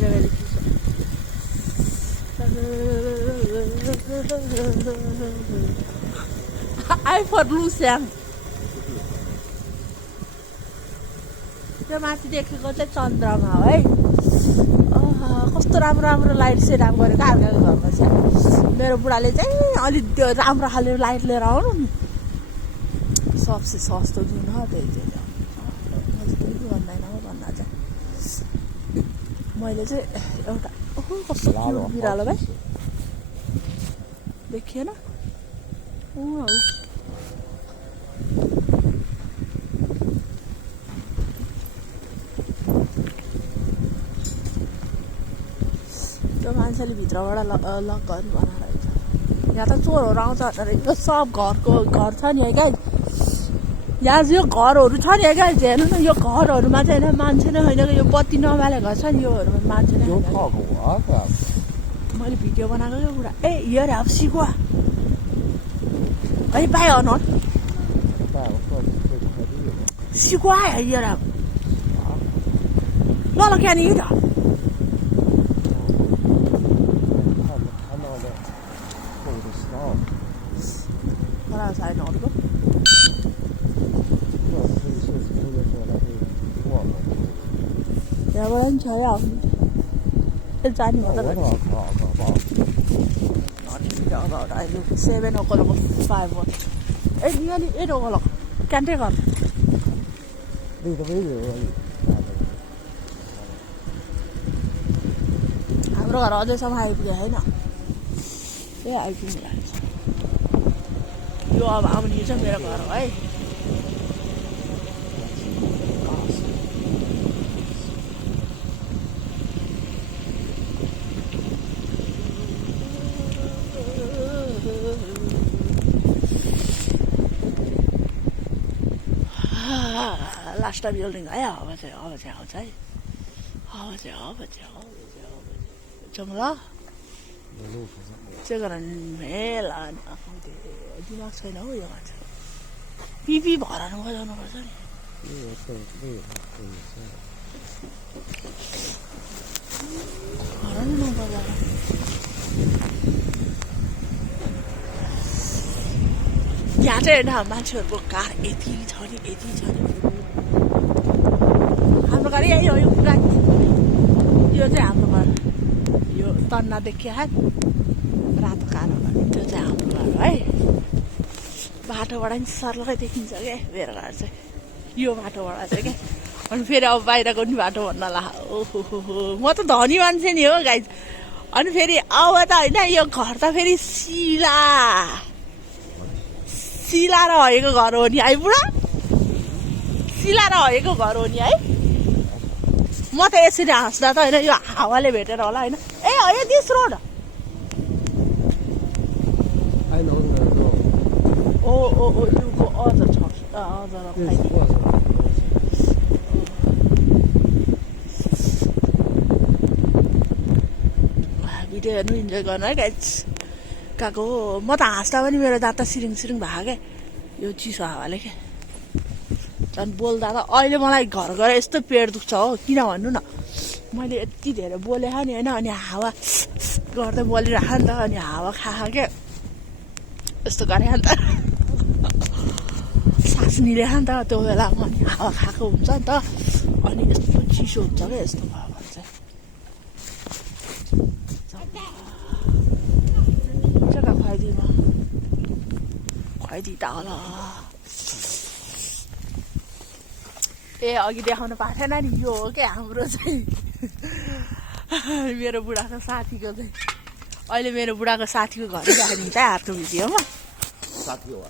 very cute. I for Lucian. त्यो माथि देखेको चाहिँ चन्द्रमा हो है कस्तो राम्रो राम्रो लाइट सेट अप गरेको अर्काको घरमा चाहिँ मेरो बुढाले चाहिँ अलि त्यो राम्रो खाले लाइट लिएर आउनु नि सबसे सस्तो जुन हो त्यही चाहिँ भन्दैन हो भन्न चाहिँ मैले चाहिँ एउटा कस्तो बिरालो भाइ देखिएन त्यो मान्छेले भित्रबाट लक गर्नु भन रहेछ यहाँ त चोरहरू आउँछ भनेर सब घरको घर छ नि है गाई यहाँ यो घरहरू छ नि है गाई हेर्नु न यो घरहरूमा चाहिँ होइन मान्छे नै होइन यो बत्ती नबालेको घर छ नि योहरूमा मान्छे नै मैले भिडियो बनाएको क्या बुढा ए हियर हेभ सिकुवा है by honour Sikuwa here have ल ल क्या नि त I know it. Yeah, well, I'm tired. It's animal. Not about I look 7 o'clock, 5 o'clock. It's nearly 8 o'clock. Can't take on. I'm not all this. I'm high behind. Yeah, I think that. यो अब आउने छ मेरो घर है last building है अब चाहिँ आउँछ है अब जङ्गला चाहिँ मेला दिमाग छैन हौ यो मान्छे पिपी भराउनु बजाउनुपर्छ नि भराउनु नबजाएर यहाँ चाहिँ होइन मान्छेहरूको कार यति छ नि हाम्रो घर यही हो यो पुरा यो चाहिँ हाम्रो घर यो तन्ना देखिया रातो कालो घर त्यो चाहिँ हाम्रो घर है बाटोबाट नि सर्लकै देखिन्छ क्या मेरो घर चाहिँ यो बाटोबाट चाहिँ क्या अनि फेरि अब बाहिरको नि बाटो भन्न ला ओहो म त धनी मान्छे नि हो गाइज अनि फेरि अब त होइन यो घर त फेरि सिला रहेको घर हो नि है बुढा सिला रहेको घर हो नि है म त यसरी हाँस्दा त होइन यो हावाले भेटेर होला होइन ए होइन this road you go other church, other place. Video हेर्नु इन्जोय गर्नु है गाइज गएको म त हाँस्दा पनि मेरो दाँत त सिरिङ भएको क्या यो चिसो हावाले क्या झन् बोल्दा त अहिले मलाई घर गएर यस्तो पेट दुख्छ हो किन भन्नु न मैले यति धेरै बोलेको नि होइन अनि हावा गर्दै बोलिरहेको नि त अनि हावा खा क्या यस्तो गरेँ नि त सास निलेको नि त त्यो बेलामा अनि हावा खाएको हुन्छ नि त अनि यस्तो चिसो हुन्छ क्या यस्तो भयो भने चाहिँ जग्गा खुवाइदिइ त होला ए अघि देखाउनु पाएको थिएन नि यो हो क्या हाम्रो चाहिँ मेरो बुढाको साथीको चाहिँ अहिले मेरो बुढाको साथीको घर गएको नि त हातको भिडियोमा साथी हो